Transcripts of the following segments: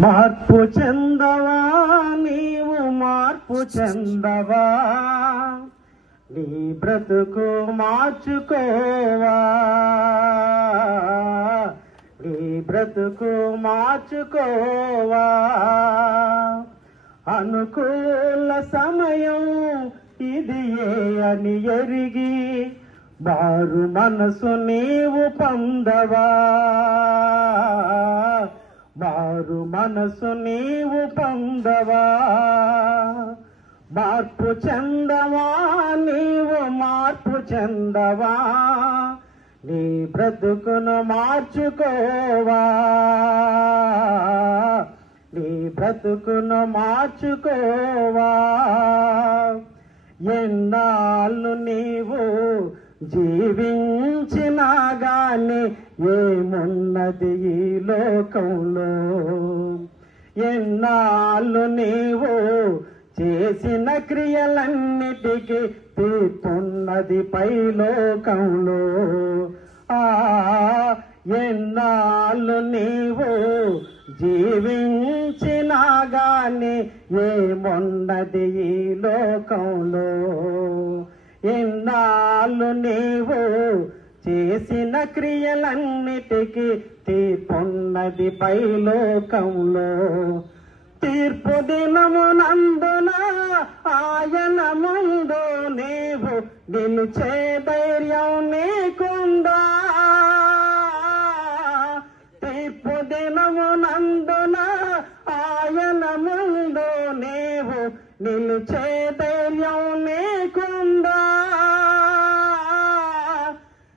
మార్పు చెందవా నీవు మార్పు చెందవా, నీ బ్రతుకు మార్చుకోవా, నీ బ్రతుకు మార్చుకోవా. అనుకూల సమయం ఇది అని ఎరిగి మారు మనసు నీవు పొందవా, మారు మనసు నీవు పొందవా. మార్పు చెందవా నీవు మార్పు చెందవా, నీ బ్రతుకును మార్చుకోవా, నీ బ్రతుకును మార్చుకోవా. ఎన్నాళ్ళు నీవు జీవించినా గాని ఏమున్నది ఈ లోకంలో, ఎన్నాళ్ళు నీవు చేసిన క్రియలన్నిటికీ తీర్పున్నది పైలోకంలో. ఎన్నాళ్ళు నీవు జీవించినా గాని ఏమున్నది ఈ లోకంలో, ఎన్నాళ్ళు నీవు చేసిన క్రియలన్నిటికీ తీర్పున్నది పైలోకంలో. తీర్పు దినమునందున ఆయన ముందు నీవు నిలిచే ధైర్యం నీకుందా, తీర్పు దినమునందున ఆయన ముందు నీవు నిలిచే ధైర్యం నీకుందా,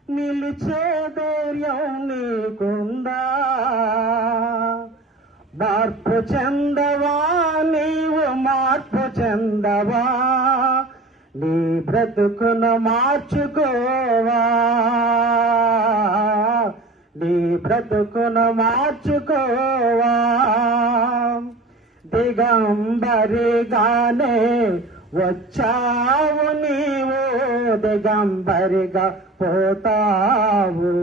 నిలిచే ధైర్యం నీకుందా. మార్పు చెందవా నీవు మార్పు చెందవా, నీ బ్రతుకును మార్చుకోవా, నీ బ్రతుకును మార్చుకోవా. దిగంబరిగానే వచ్చావు నీవు, దిగంబరిగా పోతావు.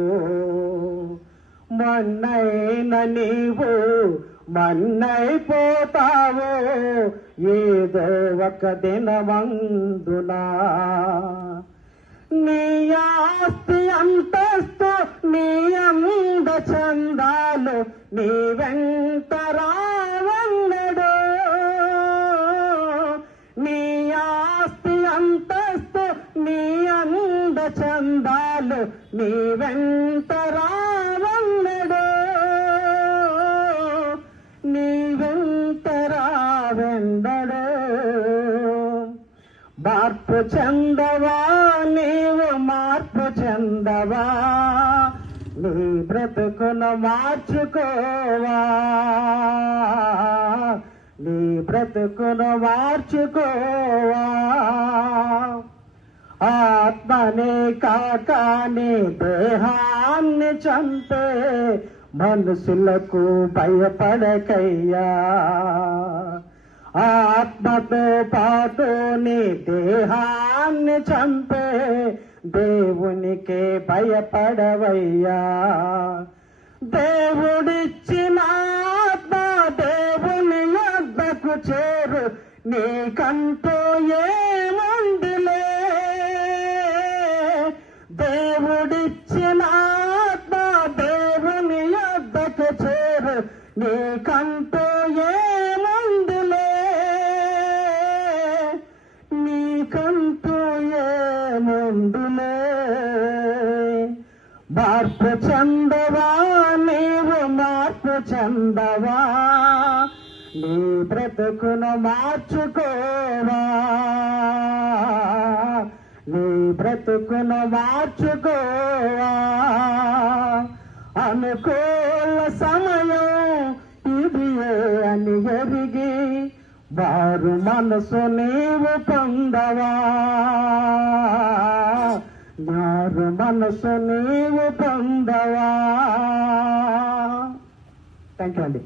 మన్నైన నీవు మన్నైపోతావు ఏదో ఒక దినమందునా. నీ ఆస్తి అంతస్తు నీ అంద చందాలు నీ వెంట రావన్నడు, నీ ఆస్తి అంతస్తు నీ అంద చందాలు నీ వెంట రావన్నడు, నీ వెంట రావెందడు. మార్పు చెందవా నీవు మార్పు చెందవా, నీ బ్రతుకును మార్చుకోవా, నీ బ్రతుకును మార్చుకోవా. ఆత్మనే కాక నీ దేహాన్ని చంపే మనుషులకు భయపడకయ్యా, ఆత్మతో పాటు నీ దేహాన్ని చంపే దేవునికే భయపడవయ్యా. దేవుడిచ్చిన ఆత్మ దేవుని యొద్దకు చేరు, నీకంటూ ఏముందిలే. దేవుడిచ్చిన ఆత్మ దేవుని యొద్దకు చేరు, నీకంటూ ఏముందిలే, నీకంటూ ఏముందిలే. మార్పు చెందవా నీవు మార్పు చెందవా, నీ బ్రతుకును మార్చుకోవా, నీ బ్రతుకును మార్చుకోవా. అనుకూల సమయం ఇది అని ఎరిగి వారు మనసు నీవు పొందవా, వారు మనసు నీవు పొందవా. థ్యాంక్ యూ అండి.